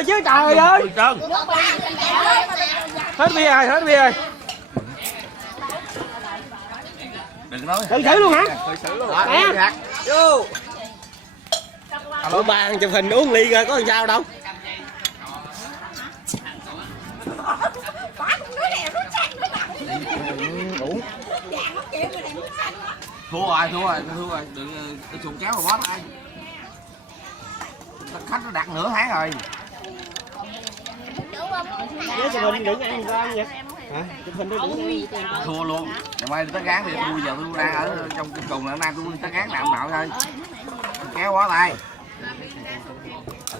rồi chứ trời ơi. Hết bia rồi, hết bia rồi. Đừng nói. Tự xử luôn hả? Tự xử luôn. Nè. Vô. Ủa ba chụp hình uống ly rồi có làm sao đâu. Đủ. Thua rồi. Đừng chuồng kéo mà bó tay. Khách nó đặt nửa tháng rồi. Nhớ chụp hình đừng ăn ra vậy. Hả? Chụp hình đừng Thua luôn. Ngày mai tới gán thì tôi giờ tôi đang ở trong cái cùng là nay tôi tới gán làm nào thôi. Kéo bó tay.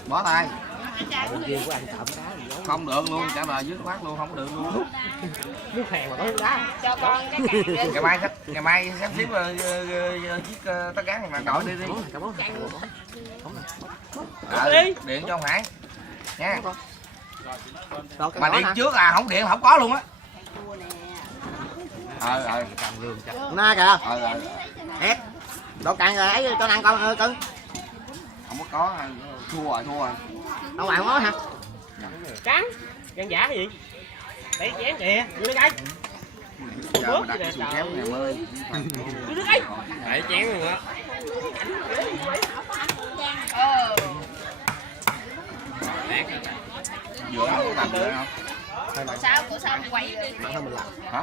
Bó tay. Không được luôn, trả lời dứt khoát luôn, không được luôn. Nước phèn mà có đá. Cho con cái Ngày mai sắp xếp chiếc tất cán này mà đổi đi. Điện cho ông Hải nha. Mà điện trước là không điện không có luôn á. Na kìa. Ép. Độ cạn rồi ấy cho ăn con cưng. Không có thua rồi. Ông bạn nói hả? Cắn. Gan giả cái gì? Để chén kìa, đưa cái. Giờ đặt cái kéo ngày ơi. Đưa cái. Để chén luôn á. Vừa không có làm được không? Của sao quay đi. Hả?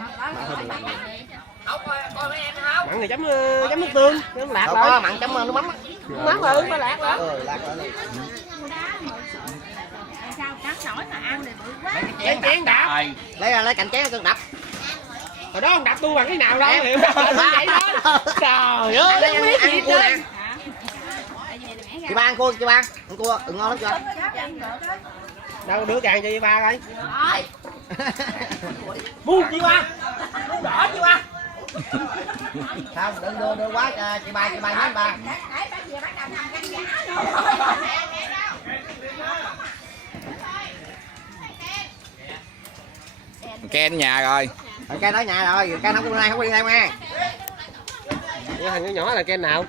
Mặn thì chấm nước tương, chấm lạc rồi. Có mặn chấm nước mắm. Nước mắm rồi, có lạc rồi. Sao cắn nổi mà ăn thì bự quá. Lấy chén đạp. Lấy cạnh chén cưng đập. Hồi đó ông đập tôi bằng cái nào đâu hiểu vậy đó. Trời ơi, không biết gì cua nè. Chị ba ăn cua, ăn cua, ngon lắm chưa? Đâu đứa càng cho chị ba coi. Bu chị ba. Bu đỏ chị ba. Sao đừng đưa quá cho chị ba nhớ ba. Ken nhà rồi. Ken tới nhà rồi, Ken không đi đâu nha. Vậy thằng nhỏ là Ken nào?